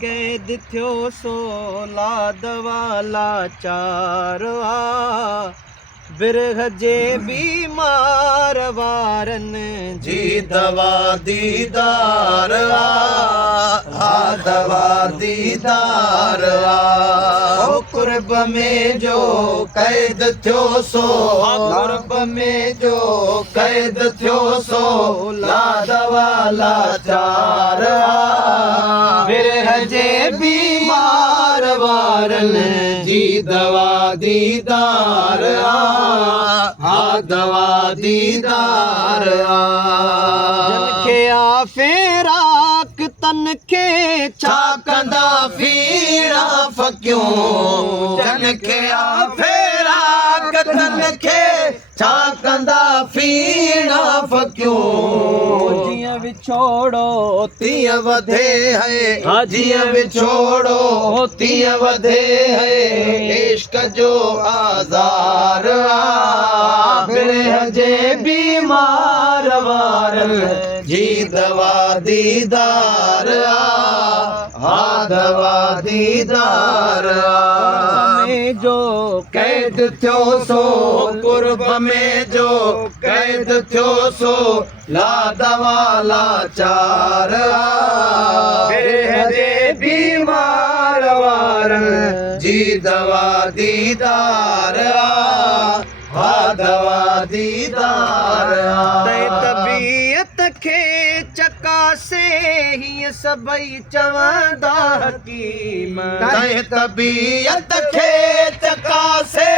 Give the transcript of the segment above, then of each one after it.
कैद थियो सो लाद वाला चारवा बिरह जे बीमार वारन जी दवा दीदार हा दवा दीदार ओ कुर्ब में जो कैद थियो सो कुर्ब में जो कैद थियो सो लाद वाला चार बिरह जे बीमार वारन जी दवा दीदार हा दवा दीदार जनखे आ फेराक तन के छा कंदा फीड़ा फकियूं जनखे आ फेराक तन के छा कंदा फीड़ा फकियूं जियां विछोड़ो तीअं वधे है जियां विछोड़ो तीअं वधे है इश्क जो आज़ार बिरह जे बीमार वारन जी दवा दीदार हा दवा दीदार में जो कैद थियो सो कुर्ब में जो कैद थियो सो लाद वाला चार बिरह जे बीमार वारन जी दवा दीदार हा दवा दीदार तै तबीयत खे चकासे हीअं सभई चवंदा हकीम तै तबीयत खे चकासे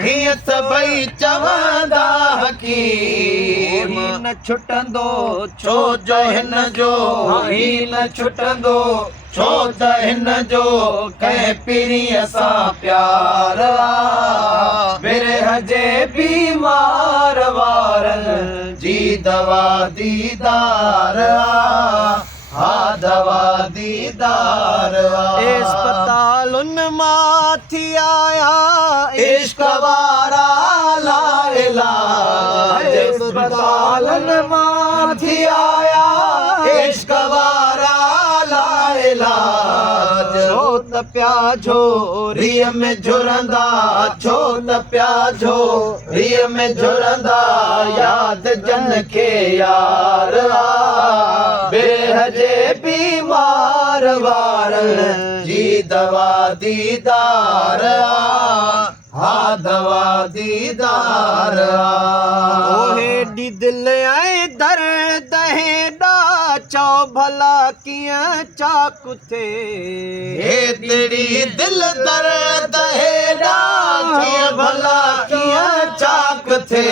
हीअं सभई चवंदा हकीम न छुटंदो छो जो हिन जो ही न छुटंदो छो त हिन जो कंहिं पीरीअ सां प्यार बिरह जे बीमार वारन जी दवा दीदार हा दवा दीदार अस्पतालुन मां थी आया इश्क वारा ला इलाज अस्पतालुन मां थी आया इश्क वारा ला इलाज छो त प्या झोरीअ में झुरंदा छो त प्या झोरीअ में झुरंदा याद जन खे यार बिरह जे बीमार वारन जी दवा दीदार हा दवा दीदार ओहे दिल ऐं दर्द हेॾा चओ भला कीअं चाकु थे हेतरी दिल दर्द हेॾा कीअं भला कीअं चाक थे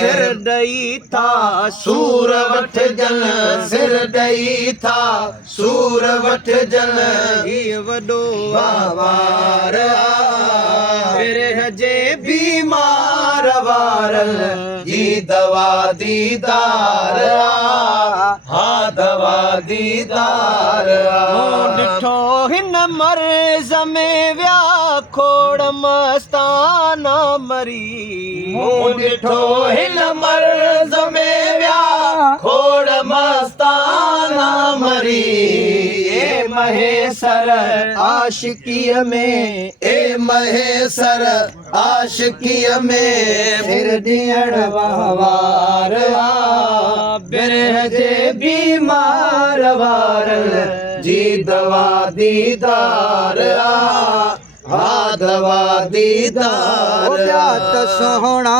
सिर ॾई था सूर वठजन सिर ॾई था सूर वठजन हीअ वॾो वार बिरह जे बीमार वारन जी दवा दीदार हा दवा दीदार ॾिठो हिन मर्ज़ में विया खोड़ मस्ताना मरी ॾिठो हिन मर्ज़ में विया खोड़ मस्ताना मरी ए महेसर आशिकीअ में ए महेसर आशिकीअ में फिर ॾियण वहवार बिरह जे बीमार वारन जी दवा दीदार हा दवा दीदार त सोहणा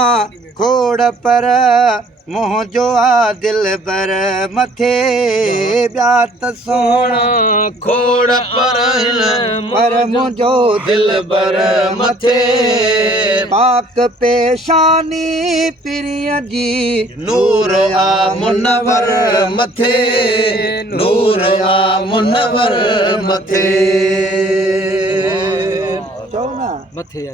खोड़ पर मोह जो आ दिल बर मथे ॿिया त सोहणा खोड़ पर मुंहिंजो दिल बर मथे पाक पेशानी पिरीअ जी नूर आ मुनवर मथे नूर आ मुनवर मथे चओ न मथे